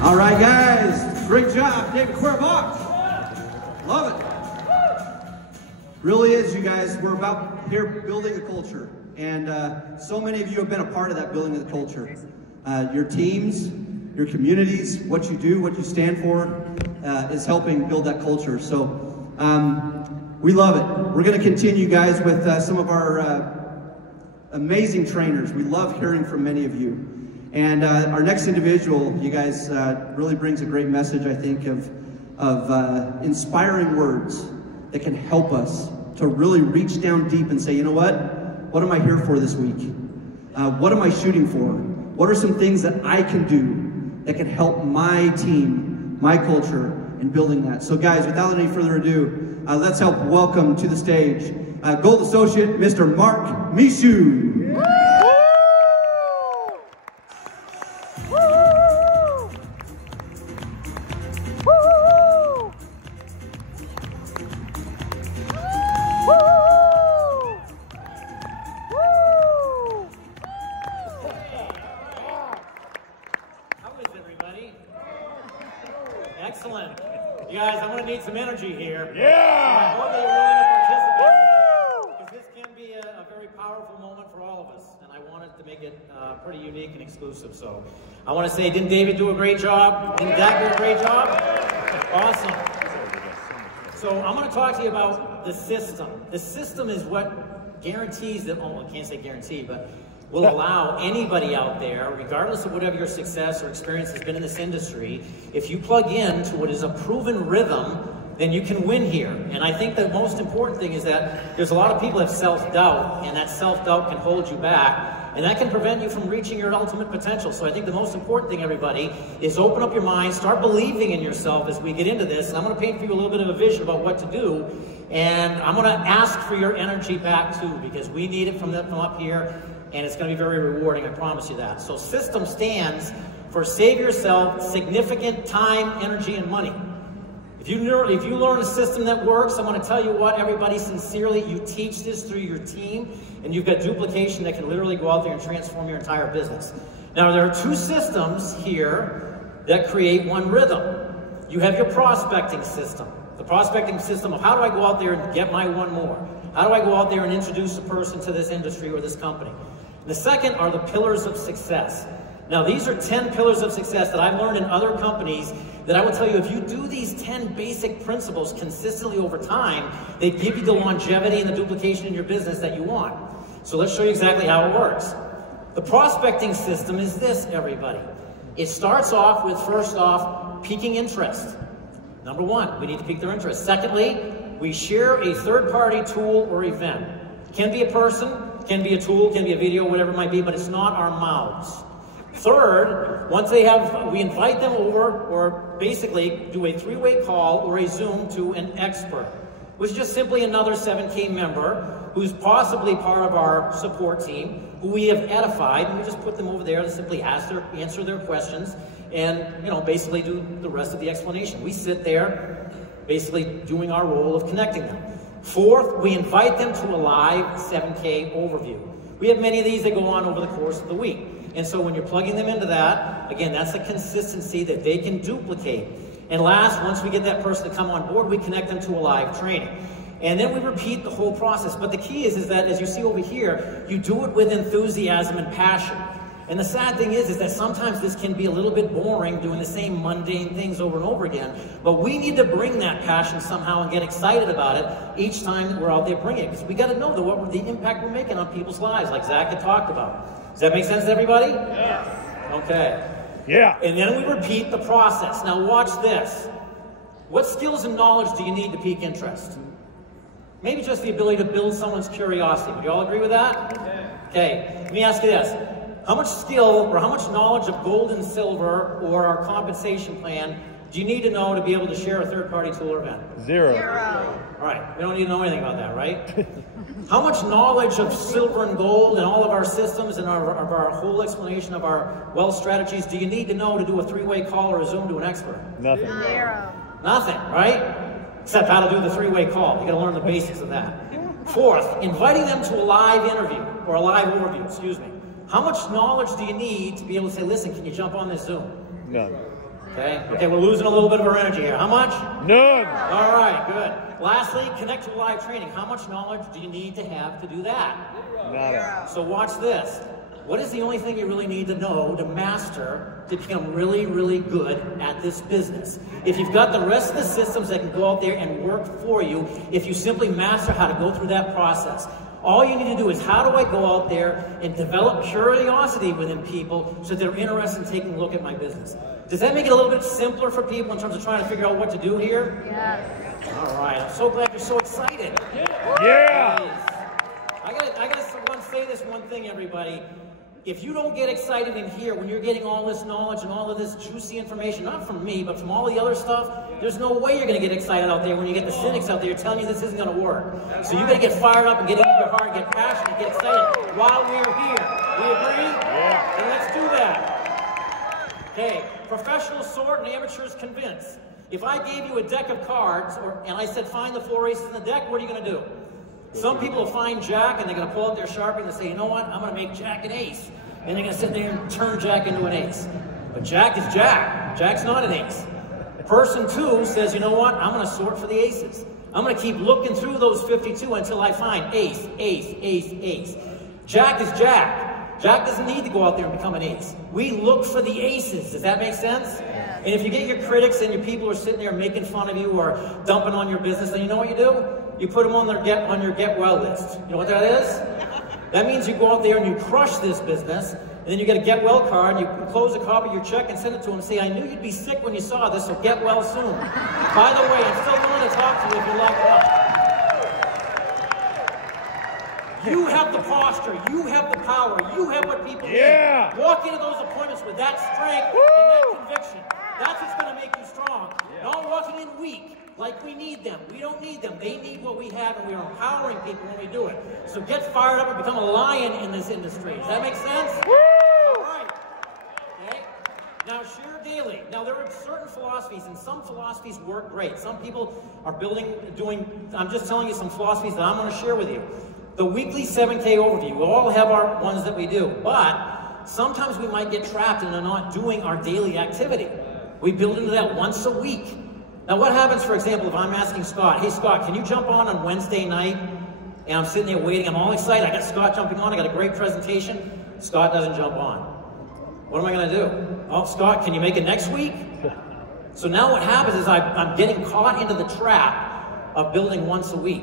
All right, guys. Great job. David Querbox. Love it. Really is, you guys. We're about here building a culture. And so many of you have been a part of that building of the culture. Your teams, your communities, what you do, what you stand for is helping build that culture. So we love it. We're going to continue, guys, with some of our amazing trainers. We love hearing from many of you. And our next individual, you guys, really brings a great message, I think, of inspiring words that can help us to really reach down deep and say, you know what am I here for this week? What am I shooting for? What are some things that I can do that can help my team, my culture, in building that? So guys, without any further ado, let's help welcome to the stage Gold Associate, Mr. Mark Mishu. Excellent. You guys, I'm going to need some energy here. Yeah! I hope that you're willing to participate, because this can be a very powerful moment for all of us, and I wanted to make it pretty unique and exclusive. So I want to say, didn't David do a great job? Didn't Dak do a great job? Awesome. So I'm going to talk to you about the system. The system is what guarantees that, oh, I can't say guarantee, but will allow anybody out there, regardless of whatever your success or experience has been in this industry, if you plug in to what is a proven rhythm, then you can win here. And I think the most important thing is that there's a lot of people that have self-doubt, and that self-doubt can hold you back, and that can prevent you from reaching your ultimate potential. So I think the most important thing, everybody, is open up your mind, start believing in yourself as we get into this. And I'm going to paint for you a little bit of a vision about what to do. And I'm going to ask for your energy back too, because we need it from up here. And it's going to be very rewarding, I promise you that. So SYSTEM stands for Save Yourself Significant Time, Energy, and Money. If you learn a system that works, I'm going to tell you what, everybody, sincerely, you teach this through your team, and you've got duplication that can literally go out there and transform your entire business. Now, there are two systems here that create one rhythm. You have your prospecting system. The prospecting system of how do I go out there and get my one more? How do I go out there and introduce a person to this industry or this company? The second are the pillars of success. Now, these are 10 pillars of success that I've learned in other companies that I will tell you, if you do these 10 basic principles consistently over time, they give you the longevity and the duplication in your business that you want. So let's show you exactly how it works. The prospecting system is this, everybody. It starts off with, first off, piquing interest. Number one, we need to pique their interest. Secondly, we share a third-party tool or event. It can be a person, can be a tool, can be a video, whatever it might be, but it's not our mouths. Third, once they have, we invite them over, or basically do a three-way call or a Zoom to an expert, which is just simply another 7K member who's possibly part of our support team, who we have edified, and we just put them over there to simply answer their questions and, you know, basically do the rest of the explanation. We sit there basically doing our role of connecting them. Fourth, we invite them to a live 7K overview. We have many of these that go on over the course of the week. And so when you're plugging them into that, again, that's a consistency that they can duplicate. And last, once we get that person to come on board, we connect them to a live training. And then we repeat the whole process. But the key is that, as you see over here, you do it with enthusiasm and passion. And the sad thing is that sometimes this can be a little bit boring, doing the same mundane things over and over again. But we need to bring that passion somehow and get excited about it each time that we're out there bringing it. Because we got to know what the impact we're making on people's lives, like Zach had talked about. Does that make sense to everybody? Yeah. Okay. Yeah. And then we repeat the process. Now watch this. What skills and knowledge do you need to pique interest? Maybe just the ability to build someone's curiosity. Would you all agree with that? Okay. Let me ask you this. How much skill or how much knowledge of gold and silver or our compensation plan do you need to know to be able to share a third-party tool or event? Zero. All right, we don't need to know anything about that, right? How much knowledge of silver and gold and all of our systems and our whole explanation of our wealth strategies do you need to know to do a three-way call or a Zoom to an expert? Nothing. Zero. Nothing, right? Except how to do the three-way call. You got to learn the basics of that. Fourth, inviting them to a live interview or a live overview, excuse me. How much knowledge do you need to be able to say, listen, can you jump on this Zoom? None. Okay, we're losing a little bit of our energy here. How much? None. All right, good. Lastly, connect to live training. How much knowledge do you need to have to do that? Nada. So watch this. What is the only thing you really need to know to master to become really, really good at this business? If you've got the rest of the systems that can go out there and work for you, if you simply master how to go through that process, all you need to do is, how do I go out there and develop curiosity within people so they're interested in taking a look at my business? Does that make it a little bit simpler for people in terms of trying to figure out what to do here? Yes. All right, I'm so glad you're so excited. Yeah. I gotta say this one thing, everybody. If you don't get excited in here when you're getting all this knowledge and all of this juicy information, not from me, but from all the other stuff, there's no way you're going to get excited out there when you get the cynics out there telling you this isn't going to work. So you got to get fired up and get into your heart, get passionate, get excited while we're here. We agree? Yeah. Then let's do that. Okay, professionals sort and amateurs convince. If I gave you a deck of cards and I said find the 4 aces in the deck, what are you going to do? Some people will find Jack and they're going to pull out their Sharpie and say, you know what, I'm going to make Jack an ace. And they're going to sit there and turn Jack into an ace. But Jack is Jack. Jack's not an ace. Person 2 says, you know what, I'm going to sort for the aces. I'm going to keep looking through those 52 until I find ace, ace, ace, ace. Jack is Jack. Jack doesn't need to go out there and become an ace. We look for the aces. Does that make sense? And if you get your critics and your people who are sitting there making fun of you or dumping on your business, then you know what you do? You put them on your get well list. You know what that is? That means you go out there and you crush this business, and then you get a get well card, and you close a copy of your check and send it to them and say, I knew you'd be sick when you saw this, so get well soon. By the way, I'm still willing to talk to you if you like help. You have the posture, you have the power, you have what people need. Walk into those appointments with that strength and that conviction. That's what's going to make you strong. Not walking in weak. Like we need them. We don't need them. They need what we have, and we are empowering people when we do it. So get fired up and become a lion in this industry. Does that make sense? All right. Okay. Now, share daily. Now, there are certain philosophies, and some philosophies work great. Some people are I'm just telling you some philosophies that I'm going to share with you. The weekly 7K overview. We all have our ones that we do, but sometimes we might get trapped into not doing our daily activity. We build into that once a week. Now what happens, for example, if I'm asking Scott, hey Scott, can you jump on Wednesday night? And I'm sitting there waiting, I'm all excited, I got Scott jumping on, I got a great presentation. Scott doesn't jump on. What am I gonna do? Oh, Scott, can you make it next week? So now what happens is I'm getting caught into the trap of building once a week.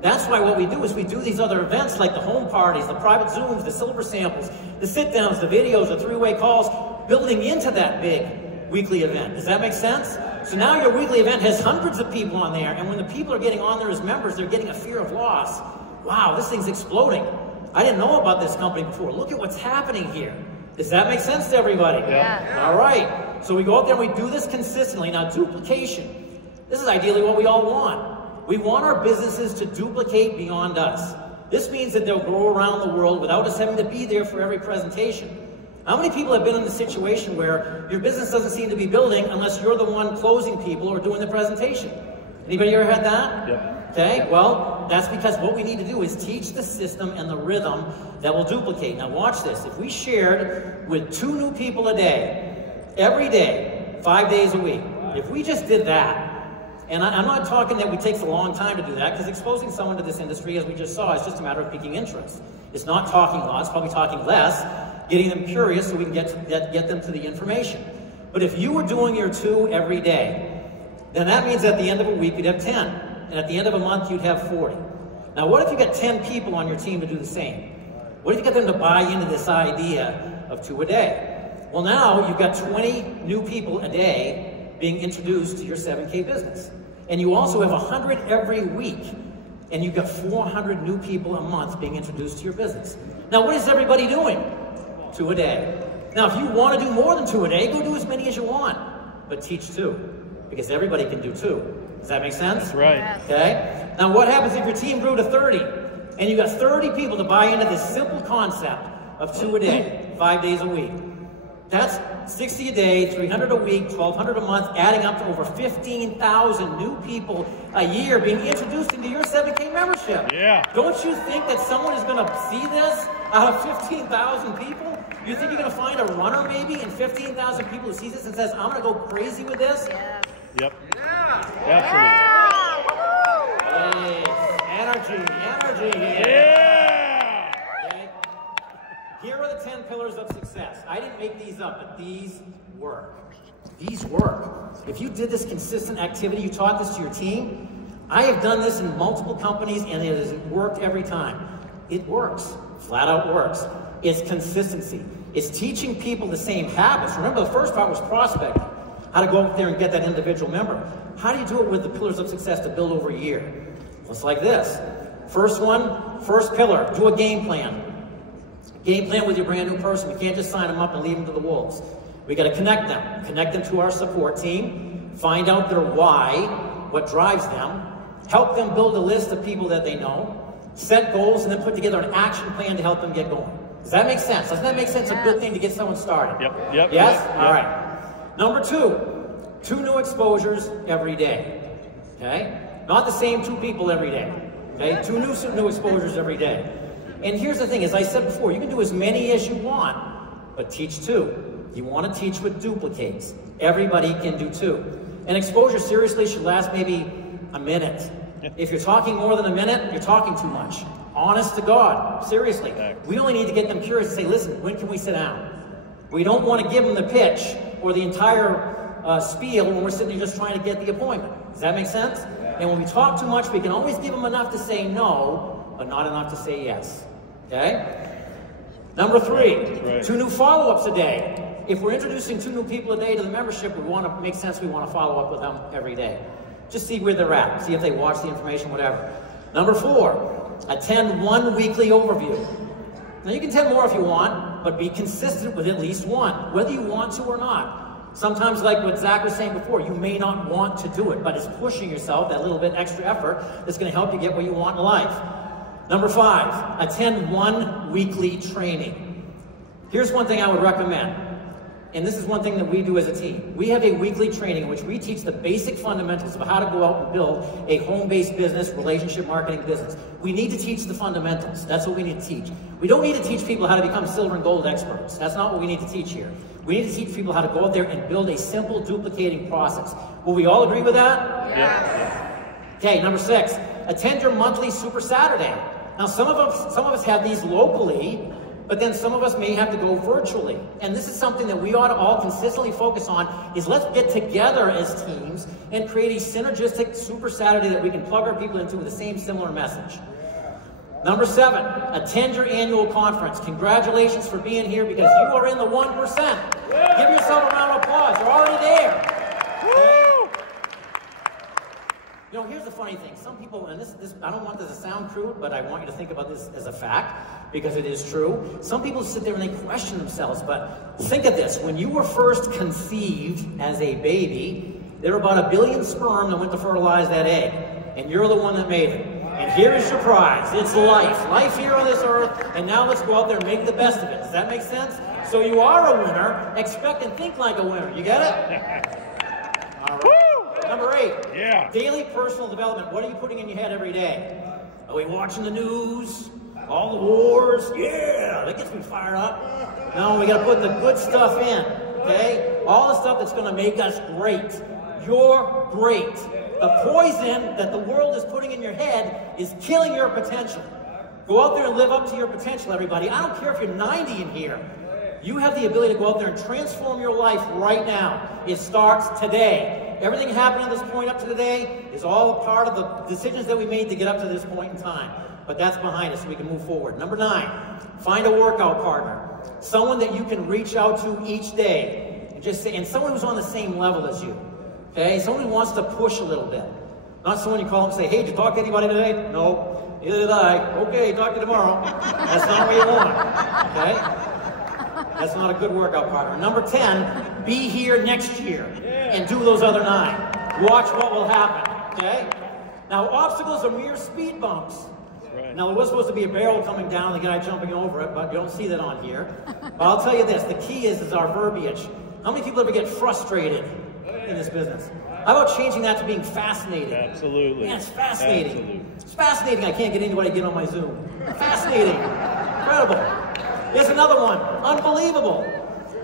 That's why what we do is we do these other events like the home parties, the private Zooms, the silver samples, the sit-downs, the videos, the three-way calls, building into that big weekly event. Does that make sense? So now your weekly event has hundreds of people on there, and when the people are getting on there as members, they're getting a fear of loss. Wow, this thing's exploding. I didn't know about this company before. Look at what's happening here. Does that make sense to everybody? Yeah. All right. So we go out there and we do this consistently. Now, duplication. This is ideally what we all want. We want our businesses to duplicate beyond us. This means that they'll grow around the world without us having to be there for every presentation. How many people have been in the situation where your business doesn't seem to be building unless you're the one closing people or doing the presentation? Anybody ever had that? Yeah. Okay, well, that's because what we need to do is teach the system and the rhythm that will duplicate. Now watch this. If we shared with 2 new people a day, every day, 5 days a week, if we just did that, and I'm not talking that it takes a long time to do that, because exposing someone to this industry, as we just saw, is just a matter of piquing interest. It's not talking a lot, it's probably talking less, getting them curious so we can get them to the information. But if you were doing your 2 every day, then that means at the end of a week you'd have 10. And at the end of a month you'd have 40. Now what if you got 10 people on your team to do the same? What if you got them to buy into this idea of 2 a day? Well now you've got 20 new people a day being introduced to your 7K business. And you also have 100 every week. And you've got 400 new people a month being introduced to your business. Now what is everybody doing? 2 a day. Now, if you want to do more than 2 a day, go do as many as you want, but teach 2, because everybody can do 2. Does that make sense? That's right. Okay. Now, what happens if your team grew to 30, and you got 30 people to buy into this simple concept of 2 a day, 5 days a week? That's 60 a day, 300 a week, 1,200 a month, adding up to over 15,000 new people a year being introduced into your 7K membership. Yeah. Don't you think that someone is going to see this out of 15,000 people? You think you're going to find a runner maybe in 15,000 people who sees this and says, I'm going to go crazy with this? Yeah. Yep. Yeah. Absolutely. Yes. Energy. Yeah. Okay. Here are the 10 pillars of success. I didn't make these up, but these work. These work. If you did this consistent activity, you taught this to your team. I have done this in multiple companies, and it has worked every time. It works. Flat out works. It's consistency. It's teaching people the same habits. Remember, the first part was prospecting. How to go out there and get that individual member. How do you do it with the pillars of success to build over a year? It's like this. First one, first pillar, do a game plan. Game plan with your brand new person. We can't just sign them up and leave them to the wolves. We got to connect them to our support team, find out their why, what drives them, help them build a list of people that they know, set goals, and then put together an action plan to help them get going. Does that make sense? Doesn't that make sense? Yes. A good thing to get someone started. Yep. Yes? Yep. All right. Number 2 new exposures every day. Okay? Not the same 2 people every day. Okay? 2 new exposures every day. And here's the thing, as I said before, you can do as many as you want, but teach 2. You want to teach with duplicates. Everybody can do 2. An exposure seriously should last maybe a minute. If you're talking more than a minute, you're talking too much. Honest to God, seriously. We only need to get them curious and say, listen, when can we sit down? We don't want to give them the pitch or the entire spiel when we're sitting there just trying to get the appointment. Does that make sense? And when we talk too much, we can always give them enough to say no, but not enough to say yes. Okay? Number 3, 2 new follow-ups a day. If we're introducing 2 new people a day to the membership, we want to make sense. We want to follow up with them every day. Just see where they're at. See if they watch the information, whatever. Number 4, attend 1 weekly overview. Now you can attend more if you want, but be consistent with at least 1, whether you want to or not. Sometimes, like what Zach was saying before, you may not want to do it, but it's pushing yourself, that little bit extra effort that's going to help you get what you want in life. Number 5, attend 1 weekly training. Here's one thing I would recommend, and this is one thing that we do as a team. We have a weekly training in which we teach the basic fundamentals of how to go out and build a home-based business, relationship marketing business. We need to teach the fundamentals. That's what we need to teach. We don't need to teach people how to become silver and gold experts. That's not what we need to teach here. We need to teach people how to go out there and build a simple duplicating process. Will we all agree with that? Yes. Okay, number 6, attend your monthly Super Saturday. Now, some of us have these locally, but then some of us may have to go virtually. And this is something that we ought to all consistently focus on, is let's get together as teams and create a synergistic Super Saturday that we can plug our people into with the same similar message. Number 7, attend your annual conference. Congratulations for being here because you are in the 1%. Give yourself a round of applause. You're already there. Okay? You know, here's the funny thing. Some people, and this I don't want this to sound crude, but I want you to think about this as a fact because it is true. Some people sit there and they question themselves, but think of this. When you were first conceived as a baby, there were about 1 billion sperm that went to fertilize that egg, and you're the one that made it. And here is your prize. It's life. Life here on this earth, and now let's go out there and make the best of it. Does that make sense? So you are a winner. Expect and think like a winner. You get it? All right. Number 8. Daily personal development. What are you putting in your head every day? Are we watching the news? All the wars? Yeah, that gets me fired up. No, we got to put the good stuff in, okay? All the stuff that's going to make us great. You're great. The poison that the world is putting in your head is killing your potential. Go out there and live up to your potential, everybody. I don't care if you're 90 in here. You have the ability to go out there and transform your life right now. It starts today. Everything happening at this point up to today is all a part of the decisions that we made to get up to this point in time. But that's behind us so we can move forward. Number 9, find a workout partner. Someone that you can reach out to each day. And just say, and someone who's on the same level as you. Okay? Someone who wants to push a little bit. Not someone you call and say, hey, did you talk to anybody today? No. Neither did I. Okay, talk to you tomorrow. That's not what you want. Okay? That's not a good workout partner. Number 10, be here next year and do those other 9. Watch what will happen, okay? Now, obstacles are mere speed bumps. Now, there was supposed to be a barrel coming down, the guy jumping over it, but you don't see that on here. But I'll tell you this, the key is our verbiage. How many people ever get frustrated in this business? How about changing that to being fascinating? Absolutely. Yeah, it's fascinating. Absolutely. It's fascinating. I can't get anybody to get on my Zoom. Fascinating. Incredible. Here's another one. Unbelievable.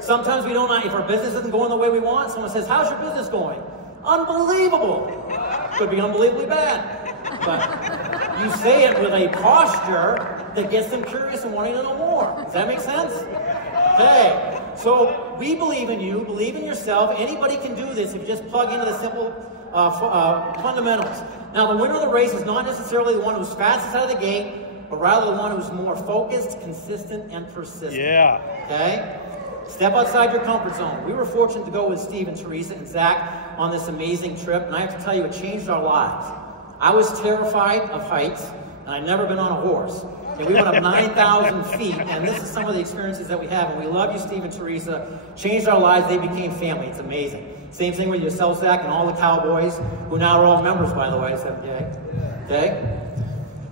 Sometimes we don't know if our business isn't going the way we want. Someone says, how's your business going? Unbelievable. Could be unbelievably bad. But you say it with a posture that gets them curious and wanting to know more. Does that make sense? Okay. So we believe in you. Believe in yourself. Anybody can do this if you just plug into the simple fundamentals. Now, the winner of the race is not necessarily the one who's fastest out of the gate, but rather the one who's more focused, consistent, and persistent. Yeah. Okay? Step outside your comfort zone. We were fortunate to go with Steve and Teresa and Zach on this amazing trip, and I have to tell you, it changed our lives. I was terrified of heights, and I'd never been on a horse. And we went up 9,000 feet, and this is some of the experiences that we have, and we love you, Steve and Teresa. Changed our lives. They became family. It's amazing. Same thing with yourself, Zach, and all the Cowboys, who now are all members, by the way. Okay?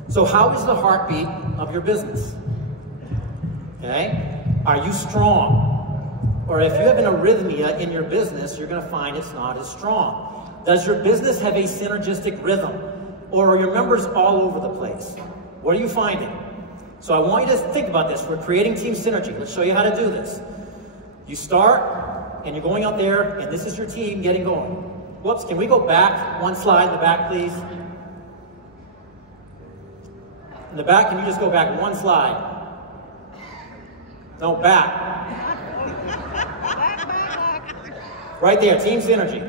So how is the heartbeat of your business? Okay? Are you strong? Or if you have an arrhythmia in your business, you're going to find it's not as strong. Does your business have a synergistic rhythm? Or are your members all over the place? What are you finding? So I want you to think about this. We're creating team synergy. Let's show you how to do this. You start, and you're going out there, and this is your team getting going. Whoops, can we go back? One slide in the back, please. In the back, can you just go back one slide? No, back. Right there, team synergy.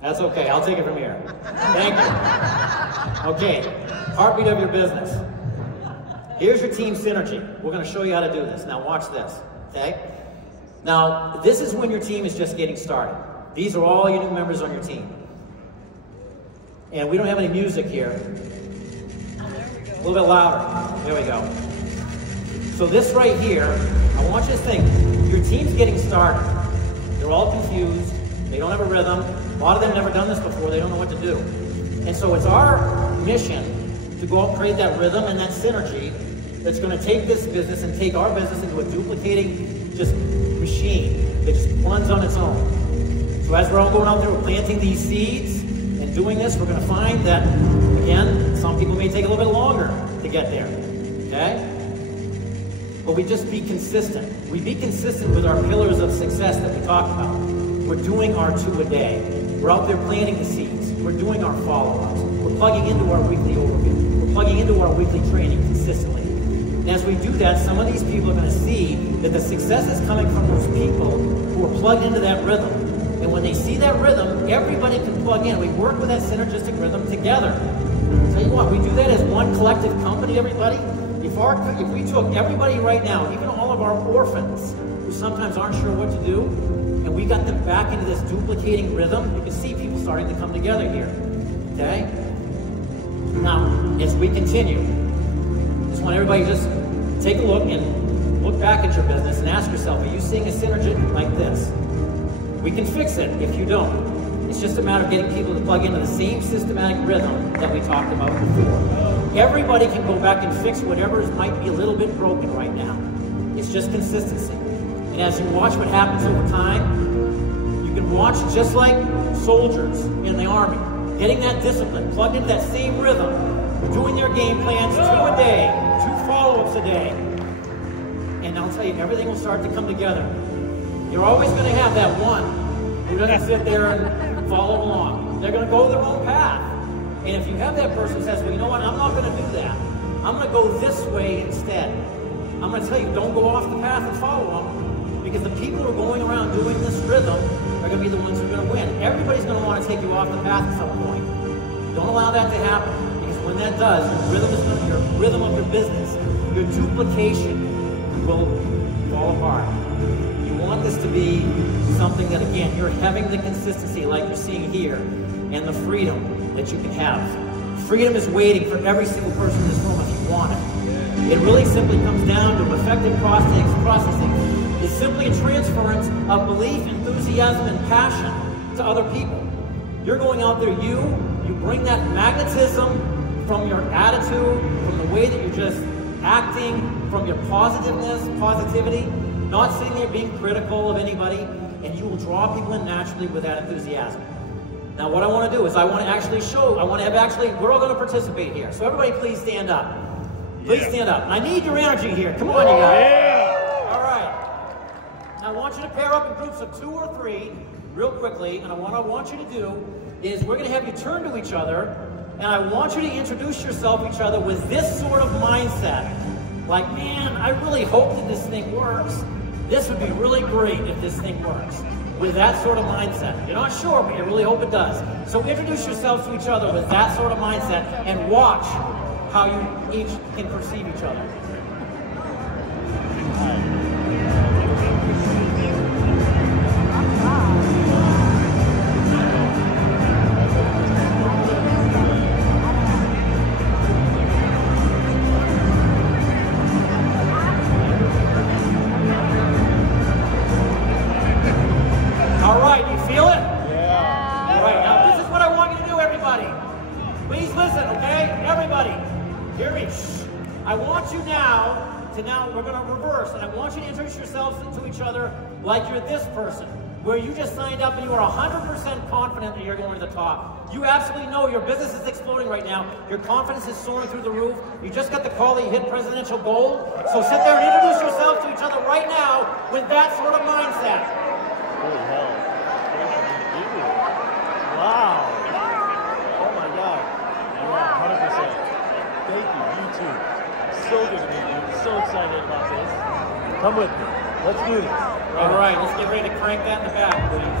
That's okay, I'll take it from here. Thank you. Okay, heartbeat of your business. Here's your team synergy. We're going to show you how to do this. Now watch this, okay? Now, this is when your team is just getting started. These are all your new members on your team. And we don't have any music here. A little bit louder. There we go. So this right here, I want you to think, your team's getting started. They're all confused. They don't have a rhythm. A lot of them never done this before. They don't know what to do. And so it's our mission to go out and create that rhythm and that synergy that's going to take this business and take our business into a duplicating just machine that just runs on its own. So as we're all going out there, we're planting these seeds and doing this, we're going to find that, again, some people may take a little bit longer to get there. Okay? But we just be consistent. We be consistent with our pillars of success that we talked about. We're doing our 2 a day. We're out there planting the seeds. We're doing our follow-ups. We're plugging into our weekly overview. We're plugging into our weekly training consistently. And as we do that, some of these people are going to see that the success is coming from those people who are plugged into that rhythm. And when they see that rhythm, everybody can plug in. We work with that synergistic rhythm together. Tell you what, we do that as one collective company, everybody. If we took everybody right now, even all of our orphans, who sometimes aren't sure what to do, and we got them back into this duplicating rhythm, you can see people starting to come together here. Okay? Now, as we continue, I just want everybody to just take a look and look back at your business and ask yourself, are you seeing a synergy like this? We can fix it if you don't. It's just a matter of getting people to plug into the same systematic rhythm that we talked about before. Everybody can go back and fix whatever might be a little bit broken right now. It's just consistency. And as you watch what happens over time, you can watch just like soldiers in the Army, getting that discipline, plugged into that same rhythm, doing their game plans 2 a day, 2 follow-ups a day. And I'll tell you, everything will start to come together. You're always going to have that one who doesn't sit there and follow along. They're going to go their own path. And if you have that person who says, well, you know what, I'm not going to do that. I'm going to go this way instead. I'm going to tell you, don't go off the path and follow them, because the people who are going around doing this rhythm are going to be the ones who are going to win. Everybody's going to want to take you off the path at some point. Don't allow that to happen, because when that does, your rhythm of your business, your duplication will fall apart. You want this to be something that, again, you're having the consistency like you're seeing here, and the freedom that you can have. Freedom is waiting for every single person in this room if you want it. It really simply comes down to effective processing. It's simply a transference of belief, enthusiasm, and passion to other people. You're going out there, you bring that magnetism, from your attitude, from the way that you're just acting, from your positivity, not sitting there being critical of anybody, and you will draw people in naturally with that enthusiasm. Now what I want to do is I want to actually show, we're all going to participate here. So everybody please stand up. Please stand up. I need your energy here. Come on, you guys. Yeah. All right. Now I want you to pair up in groups of 2 or 3 real quickly, and what I want you to do is we're going to have you turn to each other, and I want you to introduce yourself to each other with this sort of mindset. Like, man, I really hope that this thing works. This would be really great if this thing works. With that sort of mindset. You're not sure, but you really hope it does. So introduce yourselves to each other with that sort of mindset and watch how you each can perceive each other. All right, you feel it? Yeah. All right, now this is what I want you to do, everybody. Please listen, okay? Everybody, hear me. I want you we're going to reverse, and I want you to introduce yourselves to each other like you're this person, where you just signed up and you are 100% confident that you're going to the top. You absolutely know your business is exploding right now. Your confidence is soaring through the roof. You just got the call that you hit presidential gold. So sit there and introduce yourselves to each other right now with that sort of mindset. Holy hell. Wow. Oh my God. Yeah, 100%. Thank you, you too. So good to meet you. So excited about this. Come with me. Let's do this. All right, let's get ready to crank that in the back, please.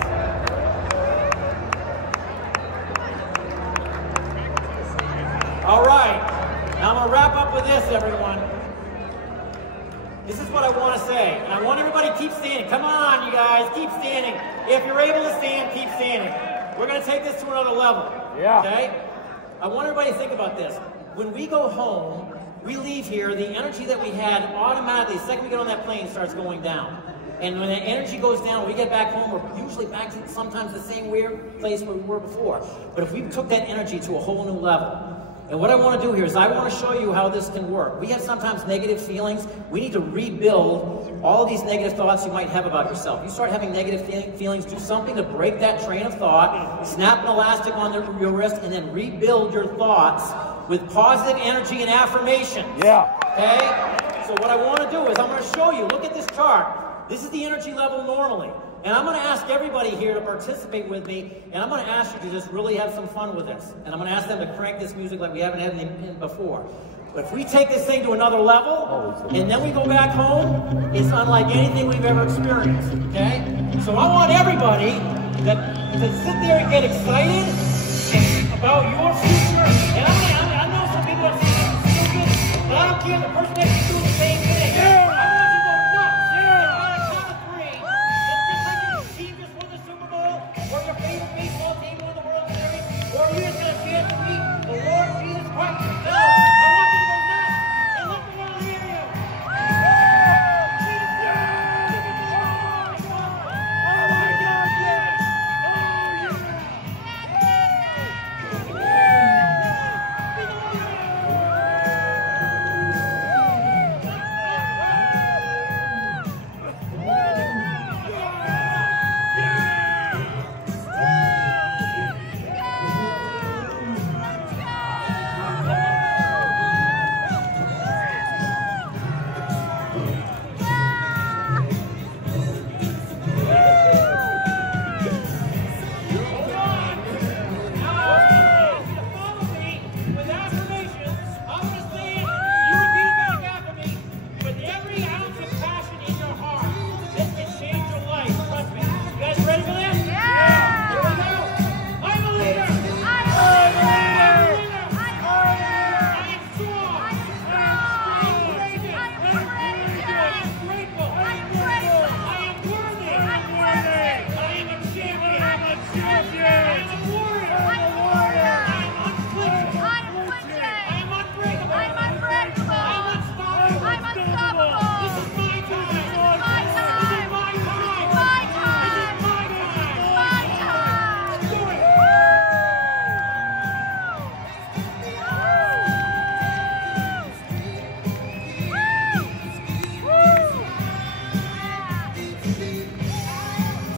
All right, now I'm going to wrap up with this, everyone. This is what I want to say, and I want everybody to keep standing. Come on, you guys, keep standing. If you're able to stand, keep standing. We're going to take this to another level, okay? I want everybody to think about this. When we go home, we leave here, the energy that we had automatically, the second we get on that plane, starts going down. And when that energy goes down, we get back home, we're usually back to sometimes the same weird place where we were before. But if we took that energy to a whole new level, and what I want to do here is I want to show you how this can work. We have sometimes negative feelings. We need to rebuild all these negative thoughts you might have about yourself. You start having negative feelings, do something to break that train of thought, snap an elastic on your wrist, and then rebuild your thoughts with positive energy and affirmation. Yeah. Okay? So what I want to do is I'm going to show you, look at this chart. This is the energy level normally. And I'm going to ask everybody here to participate with me, and I'm going to ask you to just really have some fun with this. And I'm going to ask them to crank this music like we haven't had it before. But if we take this thing to another level, and then we go back home, it's unlike anything we've ever experienced, okay? So I want everybody to sit there and get excited about your future. And I know some people are stupid, but I don't care. The person next to you